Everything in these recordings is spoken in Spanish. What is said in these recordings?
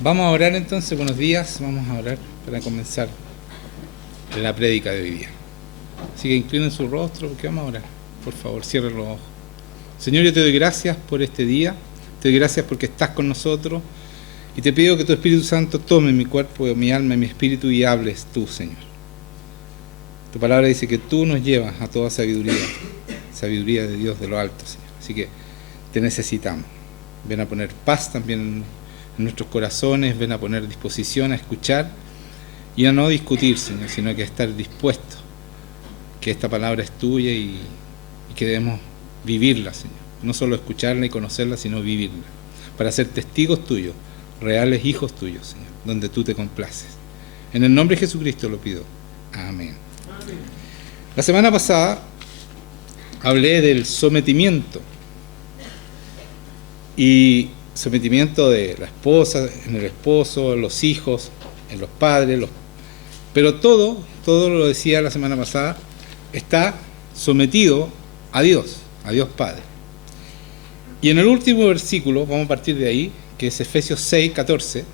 Vamos a orar entonces, buenos días, vamos a orar para comenzar la prédica de hoy día. Así que inclinen su rostro porque vamos a orar. Por favor, cierren los ojos. Señor, yo te doy gracias por este día, te doy gracias porque estás con nosotros y te pido que tu Espíritu Santo tome mi cuerpo, mi alma y mi espíritu y hables tú, Señor. Tu palabra dice que tú nos llevas a toda sabiduría, sabiduría de Dios de lo alto, Señor. Así que te necesitamos. Ven a poner paz también en nuestros corazones, ven a poner disposición a escuchar y a no discutir, Señor, sino que a estar dispuesto, que esta palabra es tuya y que debemos vivirla, Señor. No solo escucharla y conocerla, sino vivirla, para ser testigos tuyos, reales hijos tuyos, Señor, donde tú te complaces. En el nombre de Jesucristo lo pido. Amén. La semana pasada hablé del sometimiento y sometimiento de la esposa, en el esposo, en los hijos, en los padres, pero todo lo decía la semana pasada, está sometido a Dios Padre. Y en el último versículo, vamos a partir de ahí, que es Efesios 6, 14,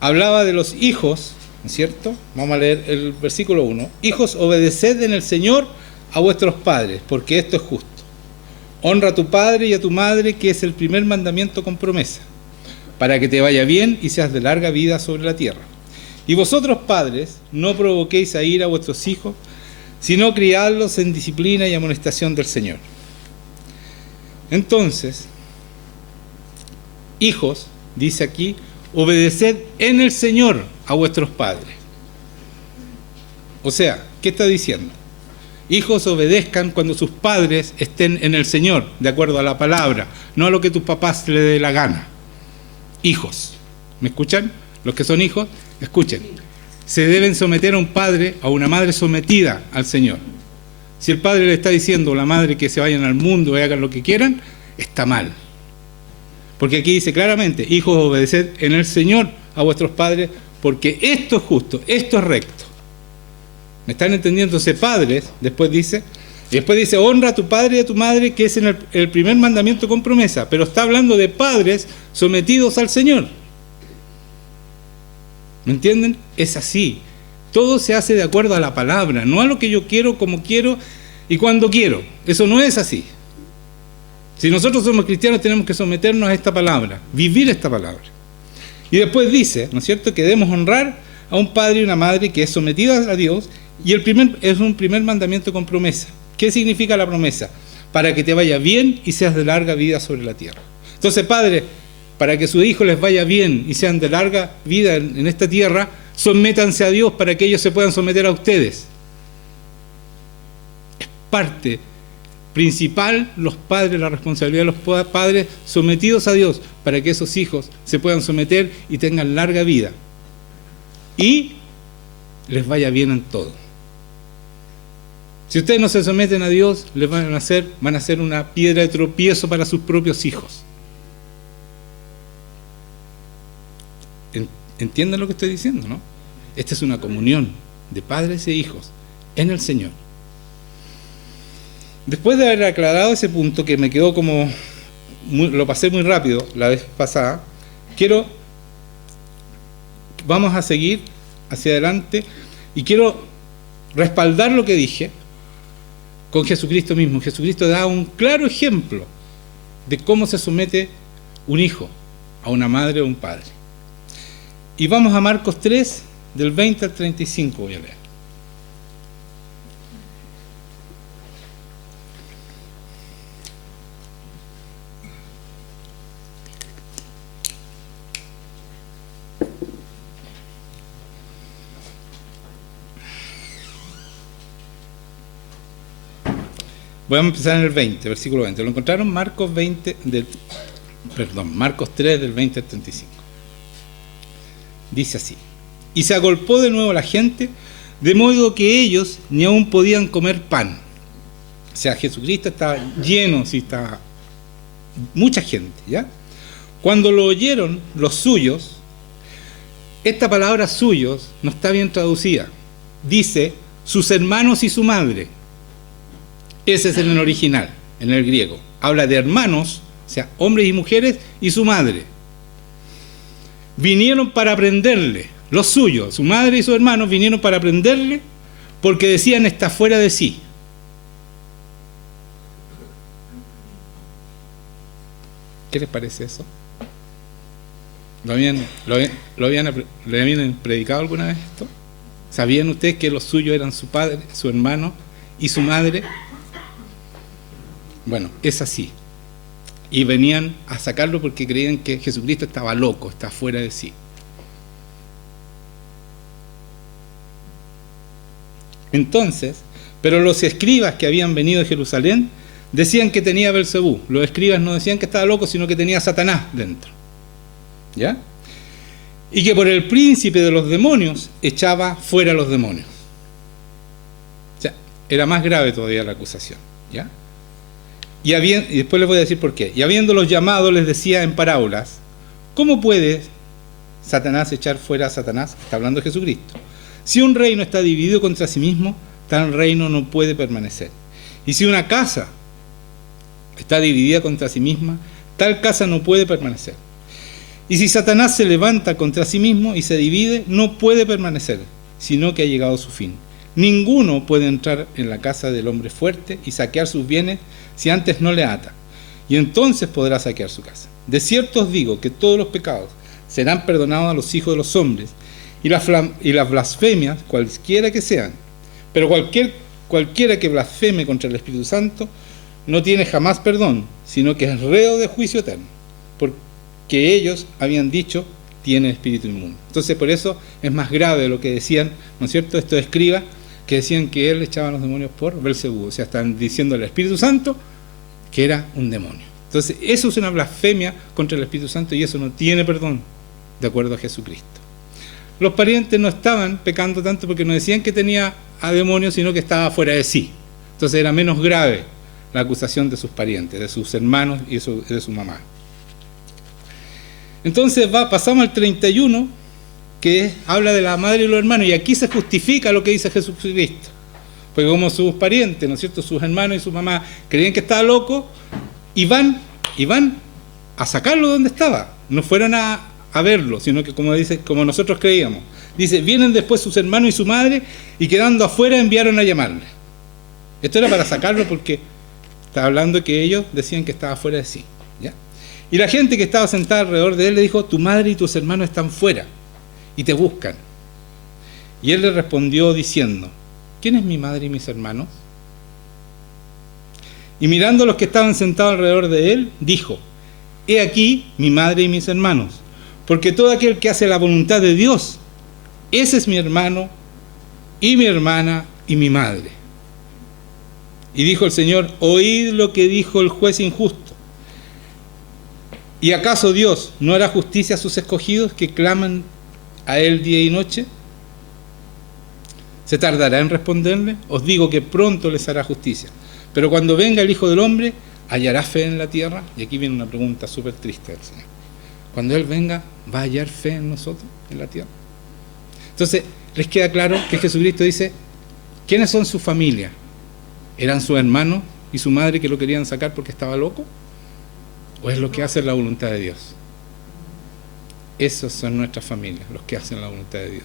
hablaba de los hijos, ¿no es cierto? Vamos a leer el versículo 1. Hijos, obedeced en el Señor a vuestros padres, porque esto es justo. Honra a tu padre y a tu madre, que es el primer mandamiento con promesa, para que te vaya bien y seas de larga vida sobre la tierra. Y vosotros, padres, no provoquéis a ira a vuestros hijos, sino criadlos en disciplina y amonestación del Señor. Entonces, hijos, dice aquí, obedeced en el Señor a vuestros padres. O sea, ¿qué está diciendo? Hijos, obedezcan cuando sus padres estén en el Señor, de acuerdo a la palabra, no a lo que tus papás le dé la gana. Hijos, ¿me escuchan? Los que son hijos, escuchen. Se deben someter a un padre, a una madre sometida al Señor. Si el padre le está diciendo a la madre que se vayan al mundo y hagan lo que quieran, está mal. Porque aquí dice claramente, hijos, obedeced en el Señor a vuestros padres, porque esto es justo, esto es recto. ¿Me están entendiendo? Entonces, padres, después dice, honra a tu padre y a tu madre, que es en el primer mandamiento con promesa, pero está hablando de padres sometidos al Señor. ¿Me entienden? Es así. Todo se hace de acuerdo a la palabra, no a lo que yo quiero, como quiero y cuando quiero. Eso no es así. Si nosotros somos cristianos, tenemos que someternos a esta palabra, vivir esta palabra. Y después dice, ¿no es cierto?, que debemos honrar a un padre y una madre que es sometida a Dios, y es un primer mandamiento con promesa. ¿Qué significa la promesa? Para que te vaya bien y seas de larga vida sobre la tierra. Entonces, padre, para que sus hijos les vaya bien y sean de larga vida en esta tierra, sométanse a Dios para que ellos se puedan someter a ustedes. Es parte principal, los padres, la responsabilidad de los padres sometidos a Dios para que esos hijos se puedan someter y tengan larga vida y les vaya bien en todo. Si ustedes no se someten a Dios, les van a ser una piedra de tropiezo para sus propios hijos. ¿Entienden lo que estoy diciendo, no? Esta es una comunión de padres e hijos en el Señor. Después de haber aclarado ese punto, que me quedó lo pasé muy rápido la vez pasada, vamos a seguir hacia adelante y quiero respaldar lo que dije con Jesucristo mismo. Jesucristo da un claro ejemplo de cómo se somete un hijo a una madre o un padre. Y vamos a Marcos 3, del 20 al 35 voy a leer. Voy a empezar en el 20, versículo 20. ¿Lo encontraron? Marcos 3, del 20 al 35. Dice así: y se agolpó de nuevo la gente, de modo que ellos ni aún podían comer pan. O sea, Jesucristo estaba lleno, sí, estaba mucha gente, ¿ya? Cuando lo oyeron los suyos, esta palabra suyos no está bien traducida. Dice sus hermanos y su madre. Ese es en el original, en el griego. Habla de hermanos, o sea, hombres y mujeres, y su madre. vinieron para prenderle, los suyos, su madre y sus hermanos vinieron para prenderle porque decían está fuera de sí. ¿Qué les parece eso? ¿Lo habían predicado alguna vez esto? ¿Sabían ustedes que los suyos eran su padre, su hermano y su madre? Bueno, es así. Y venían a sacarlo porque creían que Jesucristo estaba loco, está fuera de sí. Entonces, pero los escribas que habían venido de Jerusalén decían que tenía Belcebú. Los escribas no decían que estaba loco, sino que tenía Satanás dentro. ¿Ya? Y que por el príncipe de los demonios echaba fuera a los demonios. O sea, era más grave todavía la acusación. ¿Ya? Y después les voy a decir por qué. Y habiéndolos llamado les decía en parábolas, ¿cómo puede Satanás echar fuera a Satanás? Está hablando de Jesucristo. Si un reino está dividido contra sí mismo, tal reino no puede permanecer. Y si una casa está dividida contra sí misma, tal casa no puede permanecer. Y si Satanás se levanta contra sí mismo y se divide, no puede permanecer, sino que ha llegado a su fin. Ninguno puede entrar en la casa del hombre fuerte y saquear sus bienes si antes no le ata, y entonces podrá saquear su casa. De cierto os digo que todos los pecados serán perdonados a los hijos de los hombres, y las blasfemias, cualquiera que sean, pero cualquiera que blasfeme contra el Espíritu Santo no tiene jamás perdón, sino que es reo de juicio eterno, porque ellos habían dicho tiene espíritu inmundo. Entonces por eso es más grave lo que decían, ¿no es cierto?, estos escribas que decían que él echaba a los demonios por Belcebú, o sea, están diciendo al Espíritu Santo que era un demonio. Entonces eso es una blasfemia contra el Espíritu Santo y eso no tiene perdón de acuerdo a Jesucristo. Los parientes no estaban pecando tanto porque no decían que tenía a demonios, sino que estaba fuera de sí. Entonces era menos grave la acusación de sus parientes, de sus hermanos y de su mamá. Entonces pasamos al 31, que habla de la madre y los hermanos, y aquí se justifica lo que dice Jesucristo. Porque como sus parientes, ¿no es cierto?, sus hermanos y su mamá creían que estaba loco, y van a sacarlo de donde estaba. No fueron a verlo, sino que como nosotros creíamos. Dice, vienen después sus hermanos y su madre, y quedando afuera enviaron a llamarle. Esto era para sacarlo porque está hablando que ellos decían que estaba fuera de sí. ¿Ya? Y la gente que estaba sentada alrededor de él le dijo, tu madre y tus hermanos están fuera y te buscan. Y él le respondió diciendo, ¿quién es mi madre y mis hermanos? Y mirando a los que estaban sentados alrededor de él, dijo, he aquí mi madre y mis hermanos, porque todo aquel que hace la voluntad de Dios, ese es mi hermano y mi hermana y mi madre. Y dijo el Señor, oíd lo que dijo el juez injusto. ¿Y acaso Dios no hará justicia a sus escogidos que claman a Él día y noche? ¿Se tardará en responderle? Os digo que pronto les hará justicia. Pero cuando venga el Hijo del Hombre, ¿hallará fe en la tierra? Y aquí viene una pregunta súper triste del Señor. Cuando Él venga, ¿va a hallar fe en nosotros, en la tierra? Entonces, les queda claro que Jesucristo dice, ¿quiénes son su familia? ¿Eran sus hermanos y su madre que lo querían sacar porque estaba loco? ¿O es lo que hace la voluntad de Dios? Esos son nuestras familias, los que hacen la voluntad de Dios.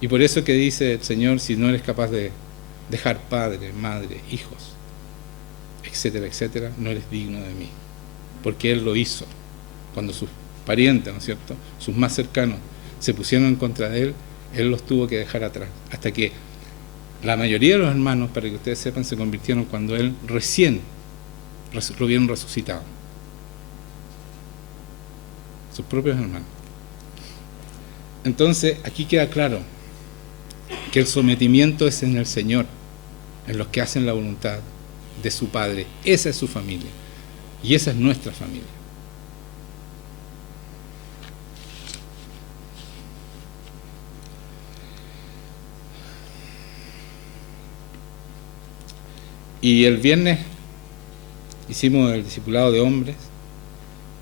Y por eso que dice el Señor, si no eres capaz de dejar padre, madre, hijos, etcétera, etcétera, no eres digno de mí. Porque Él lo hizo. Cuando sus parientes, ¿no es cierto?, sus más cercanos, se pusieron en contra de Él, Él los tuvo que dejar atrás. Hasta que la mayoría de los hermanos, para que ustedes sepan, se convirtieron cuando Él recién lo vieron resucitado. Sus propios hermanos. Entonces, aquí queda claro que el sometimiento es en el Señor, en los que hacen la voluntad de su Padre. Esa es su familia. Y esa es nuestra familia. Y el viernes hicimos el discipulado de hombres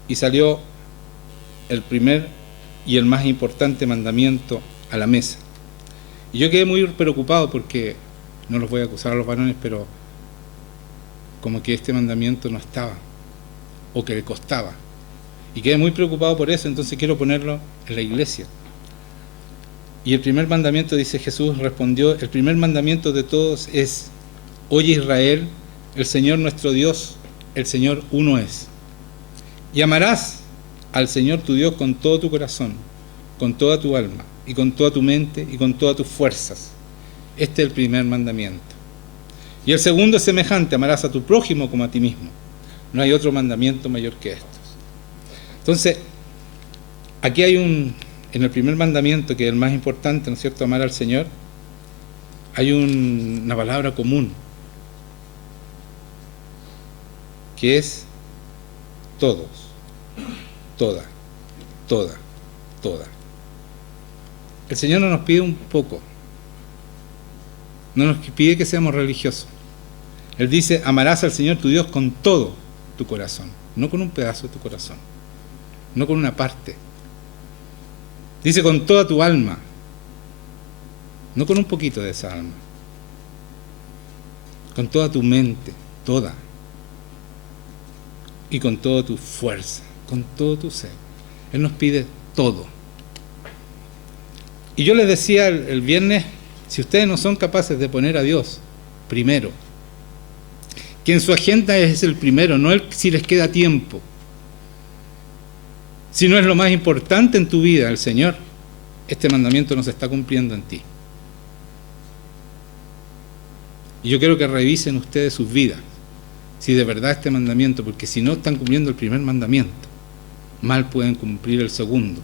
y salió el primer y el más importante mandamiento a la mesa. Y yo quedé muy preocupado porque, no los voy a acusar a los varones, pero como que este mandamiento no estaba, o que le costaba. Y quedé muy preocupado por eso, entonces quiero ponerlo en la iglesia. Y el primer mandamiento, dice Jesús, respondió, el primer mandamiento de todos es: oye Israel, el Señor nuestro Dios, el Señor uno es. Y amarás al Señor tu Dios con todo tu corazón, con toda tu alma, y con toda tu mente, y con todas tus fuerzas. Este es el primer mandamiento. Y el segundo es semejante: amarás a tu prójimo como a ti mismo. No hay otro mandamiento mayor que estos. Entonces, aquí hay en el primer mandamiento, que es el más importante, ¿no es cierto?, amar al Señor, hay una palabra común, que es todos, toda. El Señor no nos pide un poco, no nos pide que seamos religiosos. Él dice: amarás al Señor tu Dios con todo tu corazón, no con un pedazo de tu corazón, no con una parte. Dice: con toda tu alma, no con un poquito de esa alma, con toda tu mente, toda, y con toda tu fuerza, con todo tu ser. Él nos pide todo. Y yo les decía el viernes, si ustedes no son capaces de poner a Dios primero, que en su agenda es el primero, no si les queda tiempo, si no es lo más importante en tu vida, el Señor, este mandamiento no se está cumpliendo en ti. Y yo quiero que revisen ustedes sus vidas, si de verdad este mandamiento, porque si no están cumpliendo el primer mandamiento, mal pueden cumplir el segundo.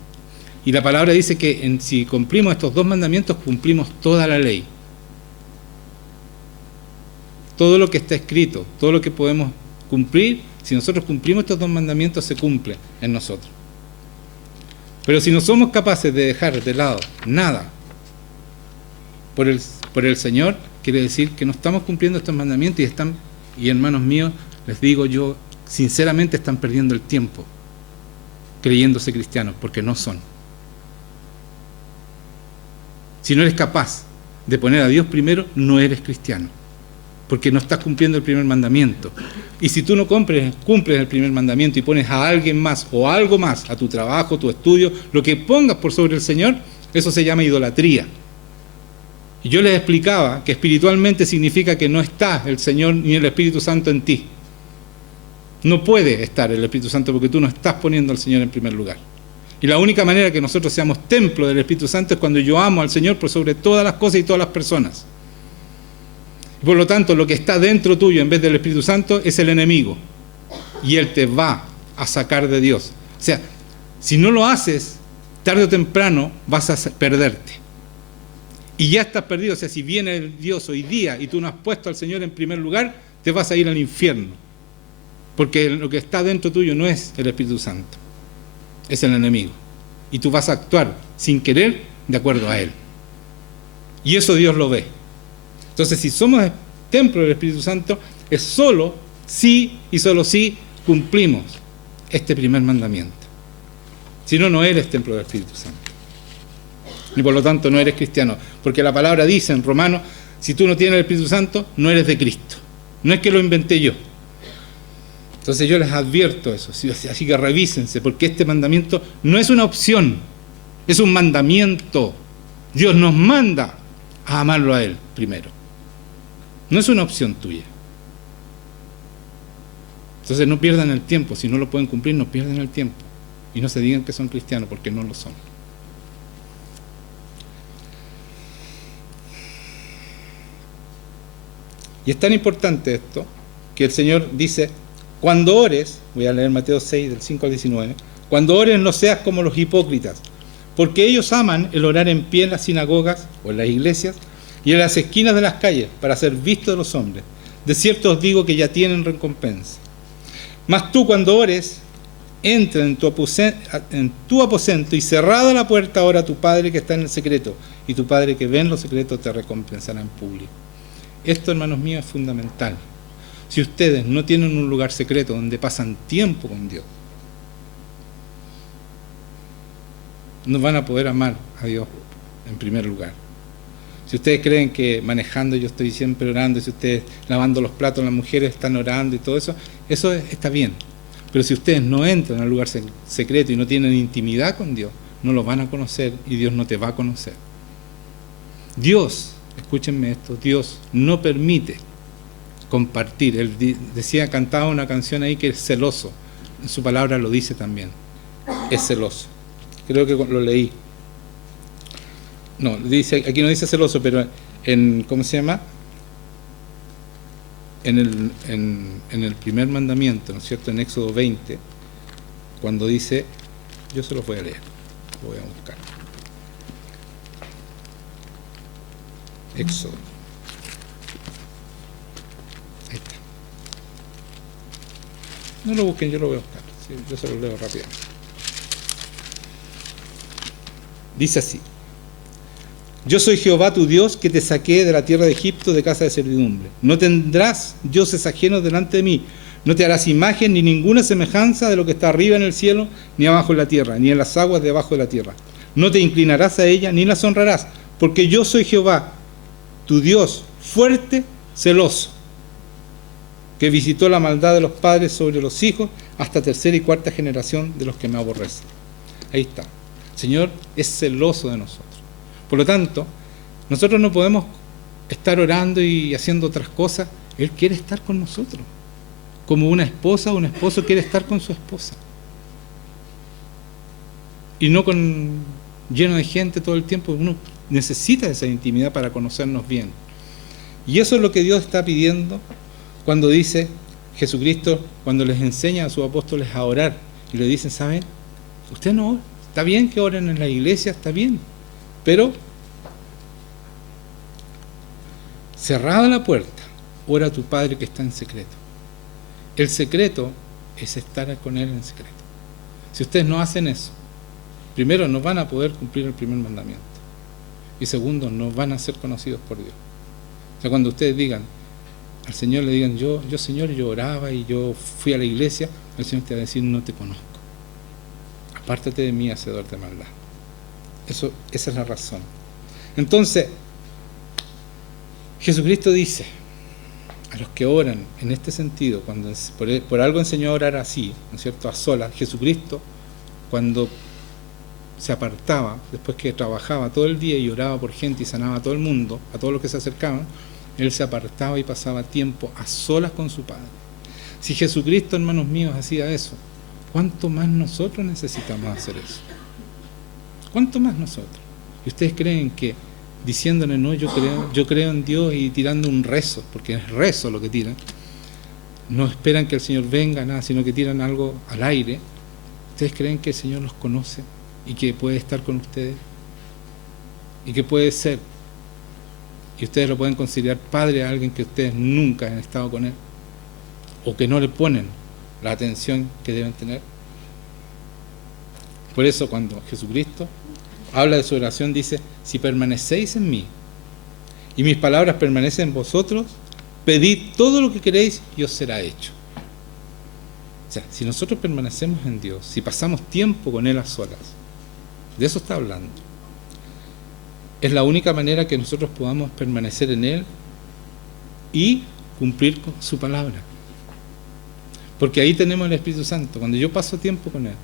Y la palabra dice que si cumplimos estos dos mandamientos, cumplimos toda la ley. Todo lo que está escrito, todo lo que podemos cumplir, si nosotros cumplimos estos dos mandamientos, se cumple en nosotros. Pero si no somos capaces de dejar de lado nada por el Señor, quiere decir que no estamos cumpliendo estos mandamientos y hermanos míos, les digo yo, sinceramente están perdiendo el tiempo creyéndose cristianos, porque no son. Si no eres capaz de poner a Dios primero, no eres cristiano, porque no estás cumpliendo el primer mandamiento. Y si tú no cumples el primer mandamiento y pones a alguien más o algo más, a tu trabajo, tu estudio, lo que pongas por sobre el Señor, eso se llama idolatría. Y yo les explicaba que espiritualmente significa que no está el Señor ni el Espíritu Santo en ti. No puede estar el Espíritu Santo porque tú no estás poniendo al Señor en primer lugar. Y la única manera que nosotros seamos templo del Espíritu Santo es cuando yo amo al Señor por sobre todas las cosas y todas las personas. Y por lo tanto, lo que está dentro tuyo en vez del Espíritu Santo es el enemigo. Y él te va a sacar de Dios. O sea, si no lo haces, tarde o temprano vas a perderte. Y ya estás perdido. O sea, si viene el Dios hoy día y tú no has puesto al Señor en primer lugar, te vas a ir al infierno. Porque lo que está dentro tuyo no es el Espíritu Santo, es el enemigo. Y tú vas a actuar sin querer de acuerdo a él. Y eso Dios lo ve. Entonces, si somos templo del Espíritu Santo, es solo si y solo si cumplimos este primer mandamiento. Si no, no eres templo del Espíritu Santo. Y por lo tanto no eres cristiano. Porque la palabra dice en Romanos, si tú no tienes el Espíritu Santo, no eres de Cristo. No es que lo inventé yo. Entonces yo les advierto eso, así que revísense, porque este mandamiento no es una opción, es un mandamiento. Dios nos manda a amarlo a Él primero. No es una opción tuya. Entonces no pierdan el tiempo, si no lo pueden cumplir, no pierdan el tiempo. Y no se digan que son cristianos, porque no lo son. Y es tan importante esto, que el Señor dice: cuando ores, voy a leer Mateo 6, del 5 al 19, cuando ores no seas como los hipócritas, porque ellos aman el orar en pie en las sinagogas o en las iglesias y en las esquinas de las calles para ser vistos de los hombres. De cierto os digo que ya tienen recompensa. Mas tú cuando ores, entra en tu aposento y cerrada la puerta, ora a tu Padre que está en el secreto, y tu Padre que ve en lo secreto te recompensará en público. Esto, hermanos míos, es fundamental. Si ustedes no tienen un lugar secreto donde pasan tiempo con Dios, no van a poder amar a Dios en primer lugar. Si ustedes creen que manejando yo estoy siempre orando, si ustedes lavando los platos, las mujeres están orando y todo eso, eso está bien. Pero si ustedes no entran al lugar secreto y no tienen intimidad con Dios, no lo van a conocer y Dios no te va a conocer. Dios, escúchenme esto, Dios no permite compartir. Él decía, cantaba una canción ahí que es celoso. En su palabra lo dice también. Es celoso. Creo que lo leí. No, dice, aquí no dice celoso, pero en, ¿cómo se llama? En el primer mandamiento, ¿no es cierto? En Éxodo 20, cuando dice, yo se lo voy a leer, lo voy a buscar. Éxodo. Ahí está. No lo busquen, yo lo voy a buscar. Sí, yo se lo leo rápidamente. Dice así: yo soy Jehová tu Dios, que te saqué de la tierra de Egipto, de casa de servidumbre. No tendrás dioses ajenos delante de mí. No te harás imagen ni ninguna semejanza de lo que está arriba en el cielo, ni abajo en la tierra, ni en las aguas debajo de la tierra. No te inclinarás a ella, ni las honrarás, porque yo soy Jehová, tu Dios, fuerte, celoso, que visitó la maldad de los padres sobre los hijos, hasta tercera y cuarta generación de los que me aborrecen. Ahí está. El Señor es celoso de nosotros. Por lo tanto, nosotros no podemos estar orando y haciendo otras cosas. Él quiere estar con nosotros. Como una esposa o un esposo quiere estar con su esposa. Y no lleno de gente todo el tiempo. Uno necesita esa intimidad para conocernos bien. Y eso es lo que Dios está pidiendo cuando dice Jesucristo, cuando les enseña a sus apóstoles a orar. Y le dicen, ¿saben? Usted no ora. Está bien que oren en la iglesia, está bien. Pero, cerrada la puerta, ora a tu Padre que está en secreto. El secreto es estar con Él en secreto. Si ustedes no hacen eso, primero, no van a poder cumplir el primer mandamiento. Y segundo, no van a ser conocidos por Dios. O sea, cuando ustedes digan, al Señor le digan, yo Señor, yo oraba y yo fui a la iglesia, el Señor te va a decir, no te conozco. Apártate de mí, hacedor de maldad. Esa es la razón. Entonces, Jesucristo dice a los que oran en este sentido, cuando por algo enseñó a orar así, ¿no es cierto?, a solas. Jesucristo, cuando se apartaba, después que trabajaba todo el día y oraba por gente y sanaba a todo el mundo, a todos los que se acercaban, Él se apartaba y pasaba tiempo a solas con su Padre. Si Jesucristo, hermanos míos, hacía eso, ¿cuánto más nosotros necesitamos hacer eso? ¿Cuánto más nosotros? ¿Y ustedes creen que diciéndole no, yo creo en Dios y tirando un rezo, porque es rezo lo que tiran, no esperan que el Señor venga, nada, sino que tiran algo al aire? ¿Ustedes creen que el Señor los conoce y que puede estar con ustedes? Y que puede ser, y ustedes lo pueden considerar padre a alguien que ustedes nunca han estado con Él, o que no le ponen la atención que deben tener. Por eso cuando Jesucristo habla de su oración, dice, si permanecéis en mí y mis palabras permanecen en vosotros, pedid todo lo que queréis y os será hecho. O sea, si nosotros permanecemos en Dios, si pasamos tiempo con Él a solas, de eso está hablando. Es la única manera que nosotros podamos permanecer en Él y cumplir con su palabra. Porque ahí tenemos el Espíritu Santo. Cuando yo paso tiempo con Él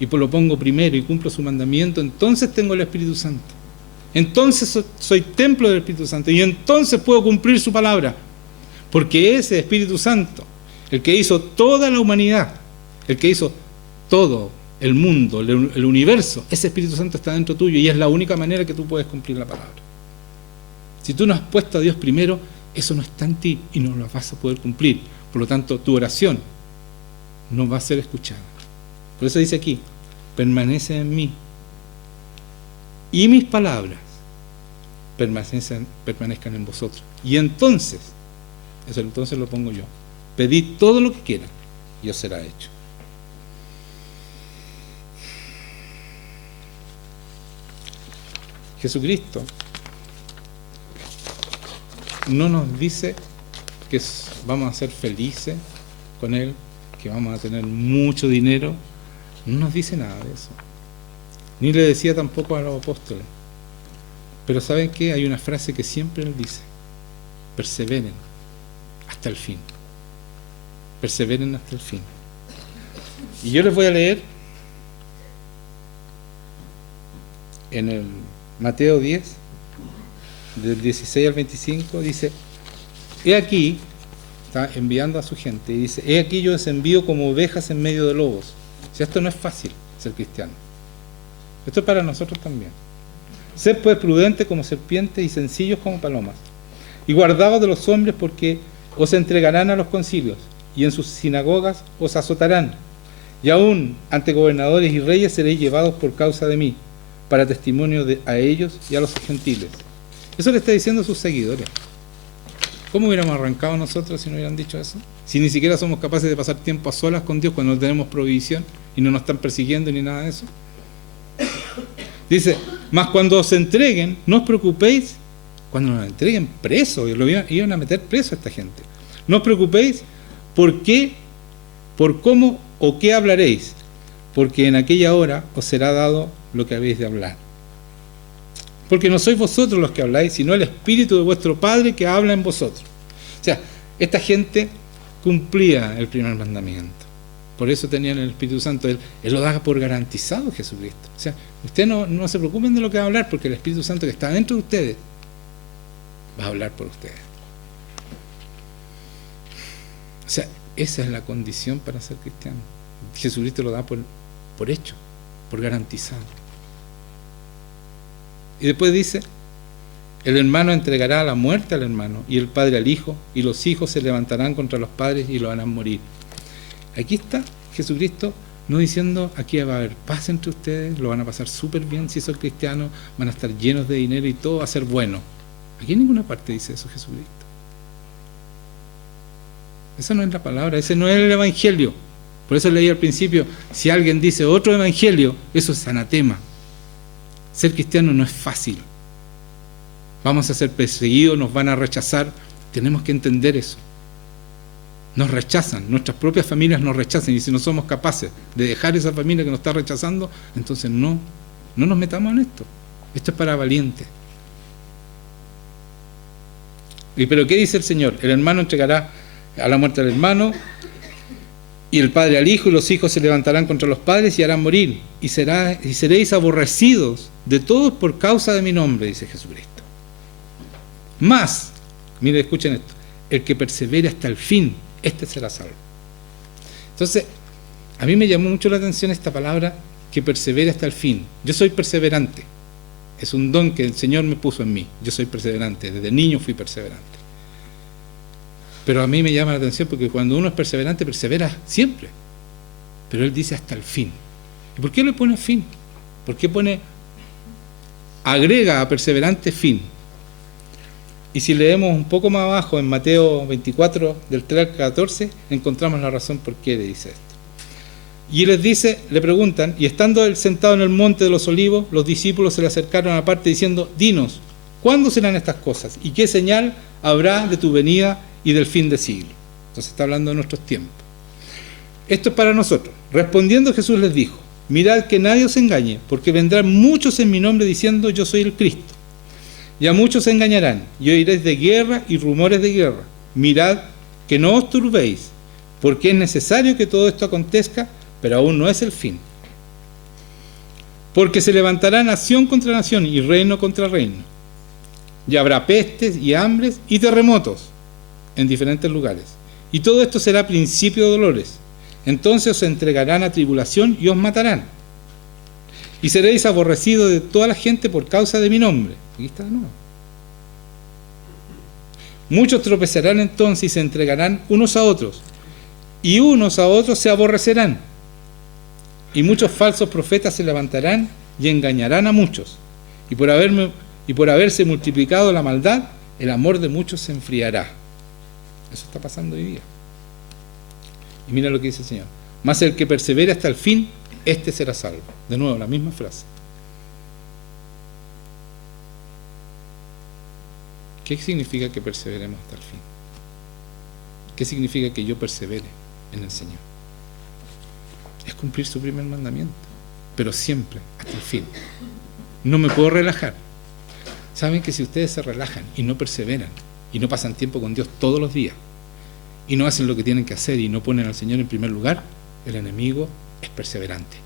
y lo pongo primero y cumplo su mandamiento, entonces tengo el Espíritu Santo. Entonces soy templo del Espíritu Santo y entonces puedo cumplir su palabra. Porque ese Espíritu Santo, el que hizo toda la humanidad, el que hizo todo el mundo, el universo, ese Espíritu Santo está dentro tuyo y es la única manera que tú puedes cumplir la palabra. Si tú no has puesto a Dios primero, eso no está en ti y no lo vas a poder cumplir. Por lo tanto, tu oración no va a ser escuchada. Por eso dice aquí, permanece en mí y mis palabras permanezcan en vosotros. Y entonces, eso entonces lo pongo yo, pedid todo lo que quieran y os será hecho. Jesucristo no nos dice que vamos a ser felices con Él, que vamos a tener mucho dinero. No nos dice nada de eso. Ni le decía tampoco a los apóstoles. Pero ¿saben qué? Hay una frase que siempre Él dice: perseveren hasta el fin. Perseveren hasta el fin. Y yo les voy a leer en el Mateo 10, del 16 al 25, dice: he aquí, está enviando a su gente, y dice: he aquí yo les envío como ovejas en medio de lobos. O sea, esto no es fácil, ser cristiano. Esto es para nosotros también. Sed pues prudentes como serpientes y sencillos como palomas. Y guardaos de los hombres, porque os entregarán a los concilios, y en sus sinagogas os azotarán. Y aún ante gobernadores y reyes seréis llevados por causa de mí, para testimonio a ellos y a los gentiles. Eso le está diciendo a sus seguidores. ¿Cómo hubiéramos arrancado nosotros si no hubieran dicho eso? Si ni siquiera somos capaces de pasar tiempo a solas con Dios cuando no tenemos provisión y no nos están persiguiendo ni nada de eso. Dice: mas cuando os entreguen, no os preocupéis. Cuando nos entreguen presos, iban a meter preso a esta gente. No os preocupéis por qué, por cómo o qué hablaréis, porque en aquella hora os será dado lo que habéis de hablar. Porque no sois vosotros los que habláis, sino el Espíritu de vuestro Padre que habla en vosotros. O sea, esta gente cumplía el primer mandamiento. Por eso tenían el Espíritu Santo. Él lo da por garantizado, Jesucristo. O sea, ustedes no se preocupen de lo que va a hablar, porque el Espíritu Santo que está dentro de ustedes va a hablar por ustedes. O sea, esa es la condición para ser cristiano. Jesucristo lo da por hecho, por garantizado. Y después dice: el hermano entregará a la muerte al hermano, y el padre al hijo, y los hijos se levantarán contra los padres y lo harán morir. Aquí está Jesucristo no diciendo: aquí va a haber paz entre ustedes, lo van a pasar súper bien si son cristianos, van a estar llenos de dinero y todo va a ser bueno. Aquí en ninguna parte dice eso Jesucristo. Esa no es la palabra, ese no es el evangelio. Por eso leí al principio: si alguien dice otro evangelio, eso es anatema. Ser cristiano no es fácil. Vamos a ser perseguidos, nos van a rechazar. Tenemos que entender eso. Nos rechazan, nuestras propias familias nos rechazan, y si no somos capaces de dejar esa familia que nos está rechazando, entonces no nos metamos en esto. Esto es para valientes. ¿Pero qué dice el Señor? El hermano entregará a la muerte al hermano, y el padre al hijo, y los hijos se levantarán contra los padres y harán morir, y seréis aborrecidos de todos por causa de mi nombre, dice Jesucristo. Mas, mire, escuchen esto: el que persevere hasta el fin, este será salvo. Entonces, a mí me llamó mucho la atención esta palabra, que persevere hasta el fin. Yo soy perseverante. Es un don que el Señor me puso en mí. Yo soy perseverante. Desde niño fui perseverante. Pero a mí me llama la atención porque cuando uno es perseverante, persevera siempre. Pero Él dice hasta el fin. ¿Y por qué le pone fin? ¿Por qué agrega a perseverante fin? Y si leemos un poco más abajo, en Mateo 24, del 3 al 14, encontramos la razón por qué le dice esto. Y les dice, le preguntan, y estando él sentado en el monte de los olivos, los discípulos se le acercaron aparte diciendo: dinos, ¿cuándo serán estas cosas? ¿Y qué señal habrá de tu venida y del fin del siglo? Entonces está hablando de nuestros tiempos. Esto es para nosotros. Respondiendo Jesús les dijo: mirad que nadie os engañe, porque vendrán muchos en mi nombre diciendo: yo soy el Cristo. Y a muchos se engañarán, y oiréis de guerra y rumores de guerra. Mirad que no os turbéis, porque es necesario que todo esto acontezca, pero aún no es el fin. Porque se levantará nación contra nación y reino contra reino. Y habrá pestes y hambres y terremotos en diferentes lugares. Y todo esto será principio de dolores. Entonces os entregarán a tribulación y os matarán. Y seréis aborrecidos de toda la gente por causa de mi nombre. Aquí está de nuevo. Muchos tropezarán entonces y se entregarán unos a otros, y unos a otros se aborrecerán. Y muchos falsos profetas se levantarán y engañarán a muchos. Y por haberse multiplicado la maldad, el amor de muchos se enfriará. Eso está pasando hoy día. Y mira lo que dice el Señor: mas el que persevere hasta el fin, este será salvo. De nuevo, la misma frase. ¿Qué significa que perseveremos hasta el fin? ¿Qué significa que yo persevere en el Señor? Es cumplir su primer mandamiento, pero siempre, hasta el fin. No me puedo relajar. ¿Saben que si ustedes se relajan y no perseveran, y no pasan tiempo con Dios todos los días, y no hacen lo que tienen que hacer, y no ponen al Señor en primer lugar, El enemigo es perseverante.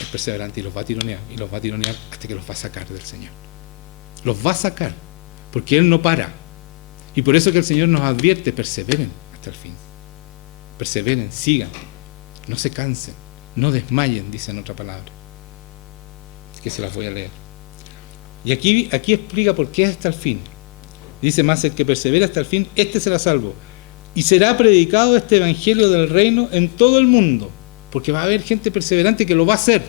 Es perseverante y los va a tironear. Y los va a tironear hasta que los va a sacar del Señor. Los va a sacar. Porque Él no para. Y por eso que el Señor nos advierte, perseveren hasta el fin. Perseveren, sigan. No se cansen. No desmayen, dice en otra palabra. Que se las voy a leer. Y aquí explica por qué es hasta el fin. Dice más, el que persevera hasta el fin, este será salvo. Y será predicado este evangelio del reino en todo el mundo. Porque va a haber gente perseverante que lo va a hacer.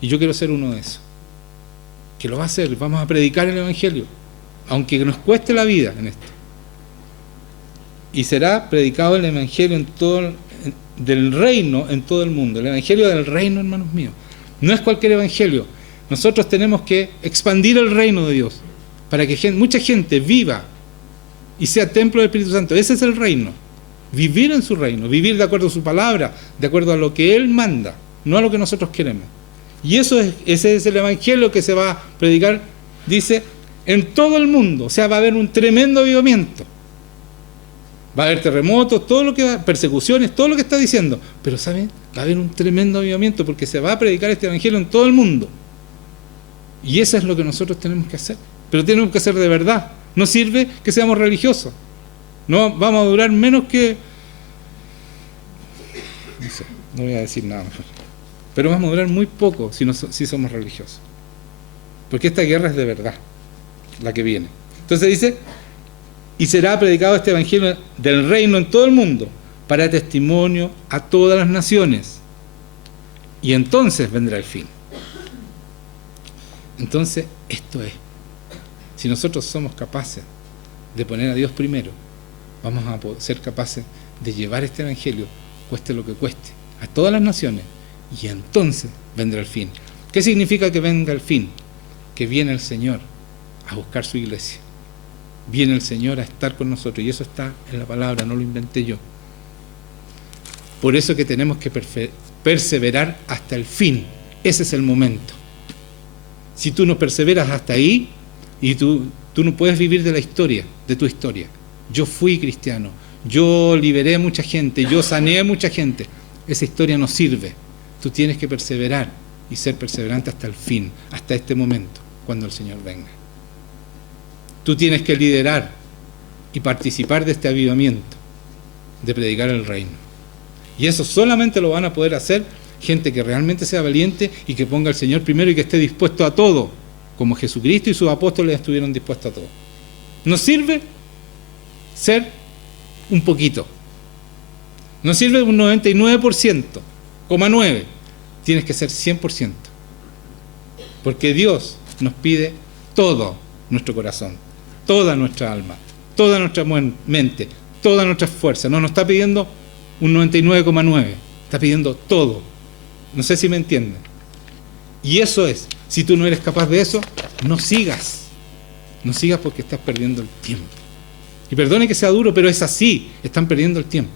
Y yo quiero ser uno de esos. Que lo va a hacer. Vamos a predicar el evangelio. Aunque nos cueste la vida en esto. Y será predicado el evangelio del reino en todo el mundo. El evangelio del reino, hermanos míos. No es cualquier evangelio. Nosotros tenemos que expandir el reino de Dios. Para que mucha gente viva y sea templo del Espíritu Santo. Ese es el reino. Vivir en su reino, vivir de acuerdo a su palabra, de acuerdo a lo que Él manda, no a lo que nosotros queremos. Y ese es el evangelio que se va a predicar, dice, en todo el mundo. O sea, va a haber un tremendo avivamiento. Va a haber terremotos, todo lo que persecuciones, todo lo que está diciendo. Pero ¿saben? Va a haber un tremendo avivamiento porque se va a predicar este evangelio en todo el mundo. Y eso es lo que nosotros tenemos que hacer. Pero tenemos que hacer de verdad. No sirve que seamos religiosos. No vamos a durar menos que... No sé, no voy a decir nada mejor. Pero vamos a durar muy poco si somos religiosos. Porque esta guerra es de verdad, la que viene. Entonces dice, y será predicado este evangelio del reino en todo el mundo, para testimonio a todas las naciones. Y entonces vendrá el fin. Entonces, esto es. Si nosotros somos capaces de poner a Dios primero, vamos a ser capaces de llevar este evangelio, cueste lo que cueste, a todas las naciones, y entonces vendrá el fin. ¿Qué significa que venga el fin? Que viene el Señor a buscar su iglesia. Viene el Señor a estar con nosotros, y eso está en la palabra, no lo inventé yo. Por eso que tenemos que perseverar hasta el fin. Ese es el momento. Si tú no perseveras hasta ahí, y tú no puedes vivir de la historia, de tu historia. Yo fui cristiano, yo liberé a mucha gente, yo sané a mucha gente. Esa historia no sirve. Tú tienes que perseverar y ser perseverante hasta el fin, hasta este momento, cuando el Señor venga. Tú tienes que liderar y participar de este avivamiento, de predicar el reino. Y eso solamente lo van a poder hacer gente que realmente sea valiente y que ponga al Señor primero y que esté dispuesto a todo, como Jesucristo y sus apóstoles estuvieron dispuestos a todo. No sirve ser un poquito. No sirve un 99,9%. Tienes que ser 100%. Porque Dios nos pide todo nuestro corazón, toda nuestra alma, toda nuestra mente, toda nuestra fuerza. No nos está pidiendo un 99,9%. Está pidiendo todo. No sé si me entienden. Y eso es. Si tú no eres capaz de eso, no sigas. No sigas porque estás perdiendo el tiempo. Y perdone que sea duro, pero es así. Están perdiendo el tiempo.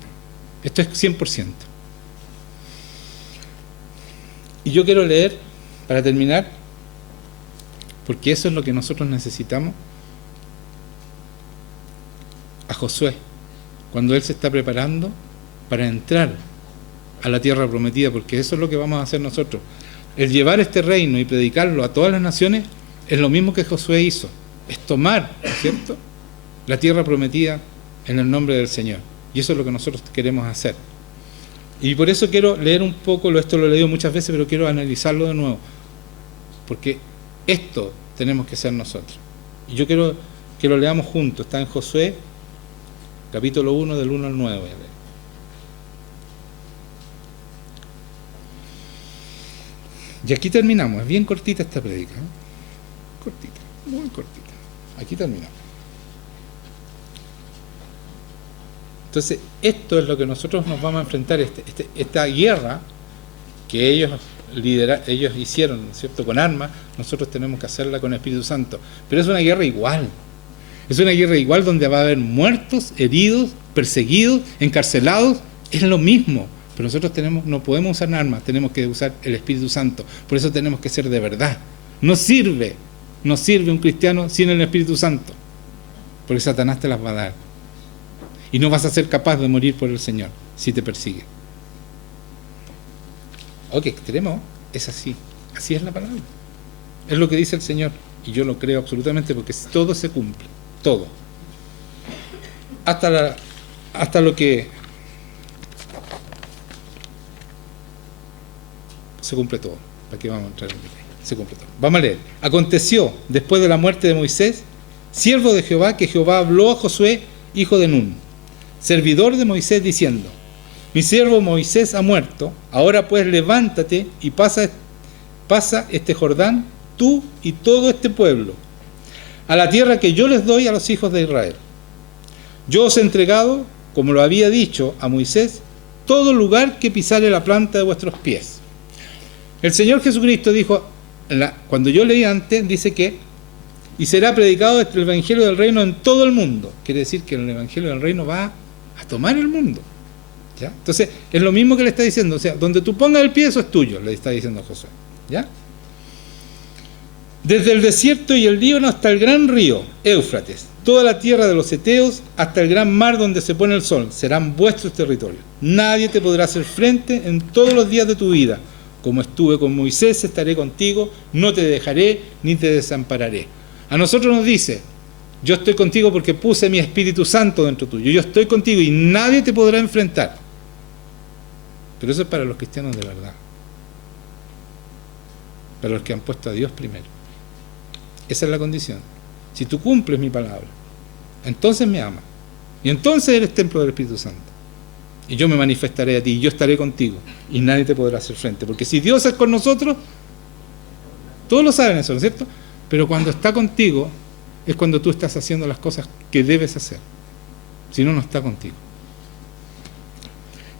Esto es 100%. Y yo quiero leer, para terminar, porque eso es lo que nosotros necesitamos, a Josué, cuando él se está preparando para entrar a la tierra prometida, porque eso es lo que vamos a hacer nosotros. El llevar este reino y predicarlo a todas las naciones es lo mismo que Josué hizo. Es tomar, ¿no es cierto?, la tierra prometida en el nombre del Señor. Y eso es lo que nosotros queremos hacer. Y por eso quiero leer un poco, esto lo he leído muchas veces, pero quiero analizarlo de nuevo. Porque esto tenemos que ser nosotros. Y yo quiero que lo leamos juntos. Está en Josué, capítulo 1, del 1 al 9. Voy a leer. Y aquí terminamos. Es bien cortita esta prédica, ¿eh? Cortita, muy cortita. Aquí terminamos. Entonces, esto es lo que nosotros nos vamos a enfrentar, esta guerra que ellos hicieron, ¿no es cierto?, con armas. Nosotros tenemos que hacerla con el Espíritu Santo. Pero es una guerra igual. Es una guerra igual donde va a haber muertos, heridos, perseguidos, encarcelados. Es lo mismo. Pero nosotros no podemos usar armas, tenemos que usar el Espíritu Santo. Por eso tenemos que ser de verdad. No sirve un cristiano sin el Espíritu Santo. Porque Satanás te las va a dar. Y no vas a ser capaz de morir por el Señor si te persigue. Oh, qué extremo. Es así. Así es la palabra. Es lo que dice el Señor. Y yo lo creo absolutamente porque todo se cumple. Todo. Hasta lo que se cumple todo. ¿Para qué vamos a entrar en detalle? Se cumple todo. Vamos a leer. Aconteció, después de la muerte de Moisés, siervo de Jehová, que Jehová habló a Josué, hijo de Nun, servidor de Moisés, diciendo: mi siervo Moisés ha muerto, ahora pues levántate y pasa este Jordán, tú y todo este pueblo, a la tierra que yo les doy a los hijos de Israel. Yo os he entregado, como lo había dicho a Moisés, todo lugar que pisare la planta de vuestros pies. El Señor Jesucristo dijo, cuando yo leí antes, dice que y será predicado el Evangelio del Reino en todo el mundo. Quiere decir que el Evangelio del Reino va a tomar el mundo. ¿Ya? Entonces, es lo mismo que le está diciendo. O sea, donde tú pongas el pie, eso es tuyo, le está diciendo Josué. ¿Ya? Desde el desierto y el Líbano hasta el gran río, Éufrates, toda la tierra de los heteos, hasta el gran mar donde se pone el sol, serán vuestros territorios. Nadie te podrá hacer frente en todos los días de tu vida. Como estuve con Moisés, estaré contigo, no te dejaré ni te desampararé. A nosotros nos dice, yo estoy contigo porque puse mi Espíritu Santo dentro tuyo. Yo estoy contigo y nadie te podrá enfrentar. Pero eso es para los cristianos de verdad. Para los que han puesto a Dios primero. Esa es la condición. Si tú cumples mi palabra, entonces me amas. Y entonces eres templo del Espíritu Santo. Y yo me manifestaré a ti, y yo estaré contigo. Y nadie te podrá hacer frente. Porque si Dios es con nosotros, todos lo saben eso, ¿no es cierto? Pero cuando está contigo, es cuando tú estás haciendo las cosas que debes hacer. Si no, no está contigo.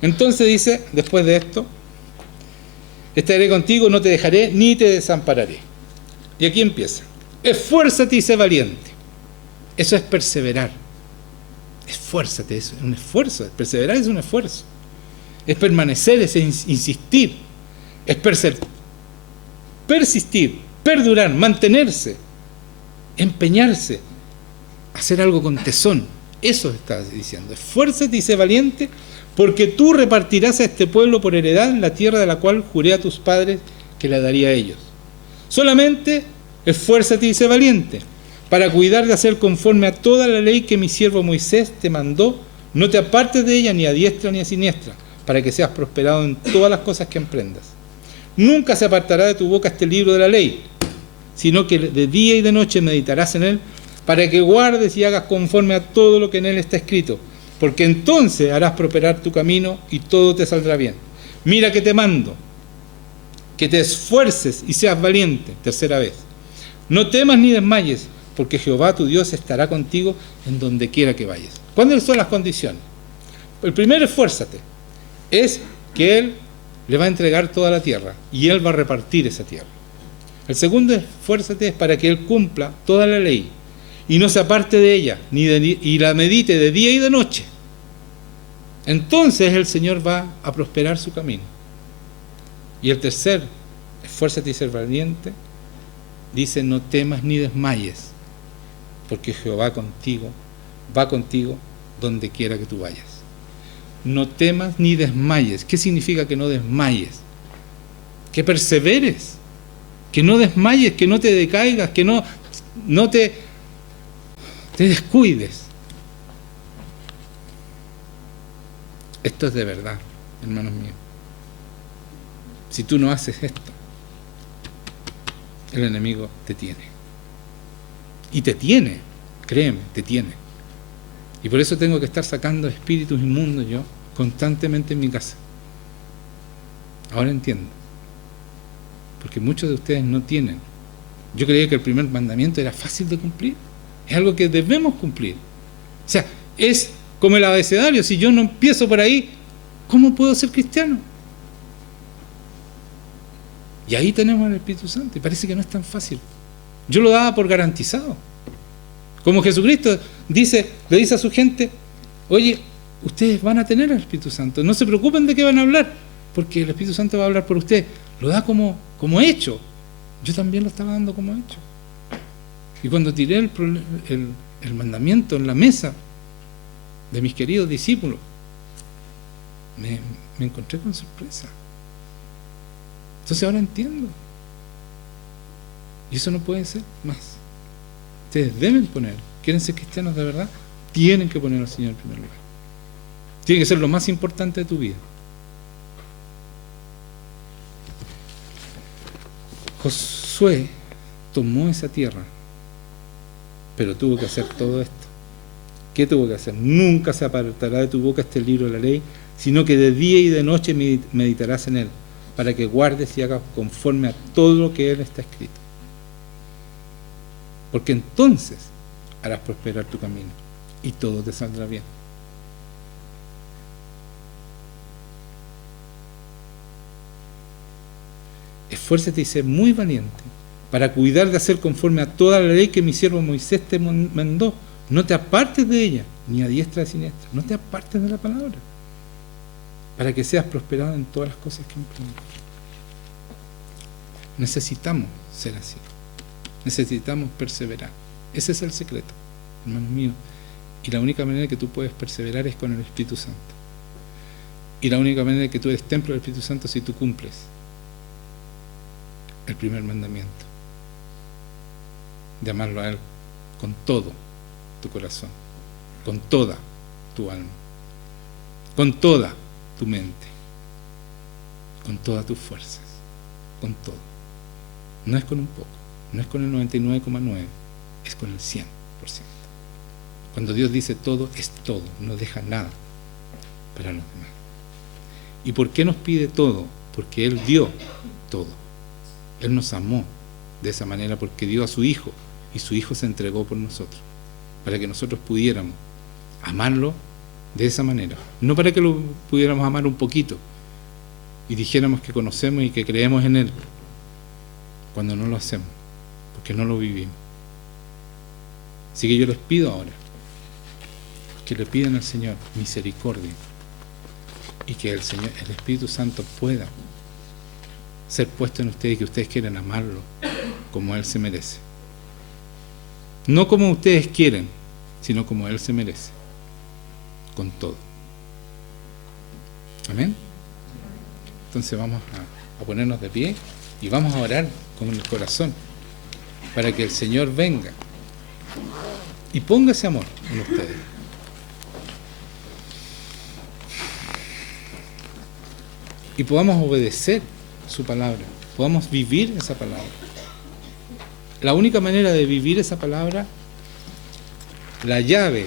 Entonces dice, después de esto, estaré contigo, no te dejaré, ni te desampararé. Y aquí empieza. Esfuérzate y sé valiente. Eso es perseverar. Esfuérzate, es un esfuerzo. Perseverar es un esfuerzo. Es permanecer, es insistir. Es persistir, perdurar, mantenerse, empeñarse, hacer algo con tesón. Eso está diciendo. Esfuérzate y sé valiente, porque tú repartirás a este pueblo por heredad la tierra de la cual juré a tus padres que la daría a ellos. Solamente esfuérzate y sé valiente, para cuidar de hacer conforme a toda la ley que mi siervo Moisés te mandó. No te apartes de ella ni a diestra ni a siniestra, para que seas prosperado en todas las cosas que emprendas. Nunca se apartará de tu boca este libro de la ley, sino que de día y de noche meditarás en él, para que guardes y hagas conforme a todo lo que en él está escrito, porque entonces harás prosperar tu camino y todo te saldrá bien. Mira que te mando, que te esfuerces y seas valiente. Tercera vez. No temas ni desmayes, porque Jehová tu Dios estará contigo en donde quiera que vayas. ¿Cuáles son las condiciones? El primero, esfuérzate. Es que Él le va a entregar toda la tierra y Él va a repartir esa tierra. El segundo, esfuérzate, es para que Él cumpla toda la ley y no se aparte de ella, y la medite de día y de noche. Entonces el Señor va a prosperar su camino. Y el tercer, esfuérzate y ser valiente, dice, no temas ni desmayes, porque Jehová va contigo donde quiera que tú vayas. No temas ni desmayes. ¿Qué significa que no desmayes? Que perseveres, que no desmayes, que no te decaigas, que no te descuides. Esto es de verdad, hermanos míos. Si tú no haces esto, el enemigo te tiene. Y te tiene, créeme, te tiene. Y por eso tengo que estar sacando espíritus inmundos yo constantemente en mi casa. Ahora entiendo. Porque muchos de ustedes no tienen. Yo creía que el primer mandamiento era fácil de cumplir. Es algo que debemos cumplir. O sea, es como el abecedario. Si yo no empiezo por ahí, ¿cómo puedo ser cristiano? Y ahí tenemos al Espíritu Santo. Y parece que no es tan fácil. Yo lo daba por garantizado. Como Jesucristo le dice a su gente, oye, ustedes van a tener al Espíritu Santo. No se preocupen de qué van a hablar, porque el Espíritu Santo va a hablar por ustedes. Lo da como hecho. Yo también lo estaba dando como hecho. Y cuando tiré el mandamiento en la mesa de mis queridos discípulos, me encontré con sorpresa. Entonces ahora entiendo. Y eso no puede ser más. Ustedes deben poner, quieren ser cristianos de verdad, tienen que poner al Señor en primer lugar. Tiene que ser lo más importante de tu vida. Josué tomó esa tierra, pero tuvo que hacer todo esto. ¿Qué tuvo que hacer? Nunca se apartará de tu boca este libro de la ley, sino que de día y de noche meditarás en él, para que guardes y hagas conforme a todo lo que él está escrito. Porque entonces harás prosperar tu camino y todo te saldrá bien. Esfuérzate y sé muy valiente para cuidar de hacer conforme a toda la ley que mi siervo Moisés te mandó. No te apartes de ella, ni a diestra ni a siniestra. No te apartes de la palabra, para que seas prosperado en todas las cosas que emprendas. Necesitamos ser así. Necesitamos perseverar. Ese es el secreto, hermanos míos. Y la única manera que tú puedes perseverar es con el Espíritu Santo. Y la única manera que tú eres templo del Espíritu Santo es si tú cumples el primer mandamiento, de amarlo a Él con todo tu corazón, con toda tu alma, con toda tu mente, con todas tus fuerzas, con todo. No es con un poco, no es con el 99,9, es con el 100%. Cuando Dios dice todo, es todo, no deja nada para los demás. ¿Y por qué nos pide todo? Porque Él dio todo. Él nos amó de esa manera porque dio a su Hijo, y su Hijo se entregó por nosotros, para que nosotros pudiéramos amarlo de esa manera. No para que lo pudiéramos amar un poquito y dijéramos que conocemos y que creemos en Él, cuando no lo hacemos, porque no lo vivimos. Así que yo les pido ahora que le pidan al Señor misericordia, y que el Señor, el Espíritu Santo, pueda ser puesto en ustedes, que ustedes quieran amarlo como Él se merece. No como ustedes quieren, sino como Él se merece, con todo. Amén. Entonces vamos a ponernos de pie y vamos a orar con el corazón para que el Señor venga y ponga ese amor en ustedes. Y podamos obedecer su palabra, podamos vivir esa palabra. La única manera de vivir esa palabra, la llave,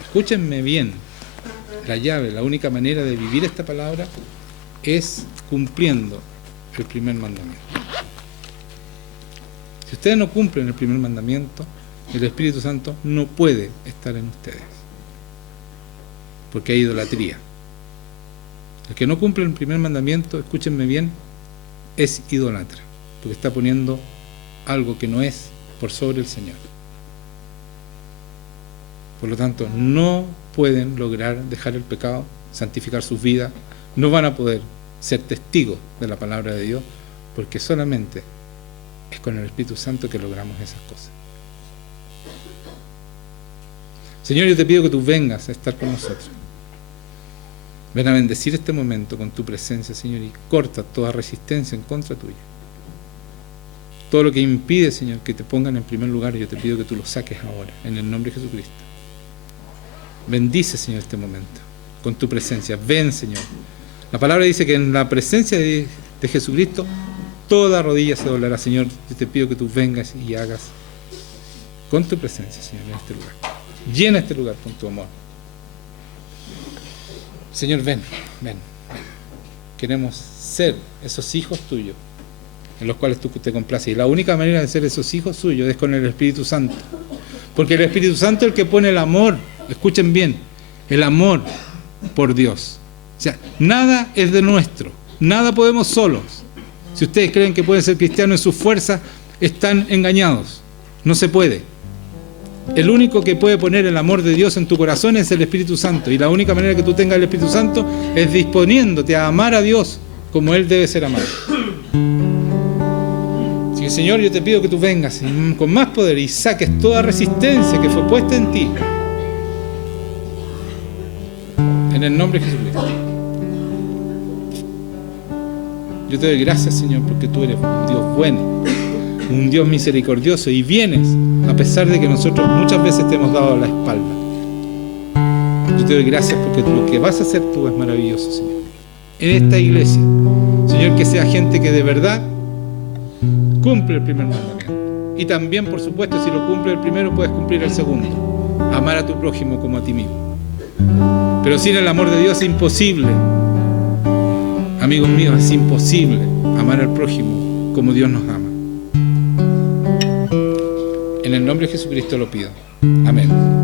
escúchenme bien, la única manera de vivir esta palabra es cumpliendo el primer mandamiento. Si ustedes no cumplen el primer mandamiento, el Espíritu Santo no puede estar en ustedes, porque hay idolatría. El que no cumple el primer mandamiento, escúchenme bien, es idólatra, porque está poniendo algo que no es por sobre el Señor. Por lo tanto, no pueden lograr dejar el pecado, santificar sus vidas, no van a poder ser testigos de la palabra de Dios, porque solamente es con el Espíritu Santo que logramos esas cosas. Señor, yo te pido que tú vengas a estar con nosotros. Ven a bendecir este momento con tu presencia, Señor, y corta toda resistencia en contra tuya. Todo lo que impide, Señor, que te pongan en primer lugar, yo te pido que tú lo saques ahora, en el nombre de Jesucristo. Bendice, Señor, este momento con tu presencia. Ven, Señor. La palabra dice que en la presencia de Jesucristo toda rodilla se doblará. Señor, yo te pido que tú vengas y hagas con tu presencia, Señor, en este lugar. Llena este lugar con tu amor. Señor, ven. Queremos ser esos hijos tuyos en los cuales tú te complaces. Y la única manera de ser esos hijos suyos es con el Espíritu Santo. Porque el Espíritu Santo es el que pone el amor, escuchen bien, el amor por Dios. O sea, nada es de nuestro, nada podemos solos. Si ustedes creen que pueden ser cristianos en sus fuerzas, están engañados. No se puede. El único que puede poner el amor de Dios en tu corazón es el Espíritu Santo. Y la única manera que tú tengas el Espíritu Santo es disponiéndote a amar a Dios como Él debe ser amado. Así que, Señor, yo te pido que tú vengas con más poder y saques toda resistencia que fue puesta en ti. En el nombre de Jesucristo. Yo te doy gracias, Señor, porque tú eres un Dios bueno, un Dios misericordioso, y vienes a pesar de que nosotros muchas veces te hemos dado la espalda. Yo te doy gracias porque lo que vas a hacer tú es maravilloso, Señor. En esta iglesia, Señor, que sea gente que de verdad cumple el primer mandamiento. Y también, por supuesto, si lo cumple el primero, puedes cumplir el segundo. Amar a tu prójimo como a ti mismo. Pero sin el amor de Dios es imposible. Amigos míos, es imposible amar al prójimo como Dios nos ama. En el nombre de Jesucristo lo pido. Amén.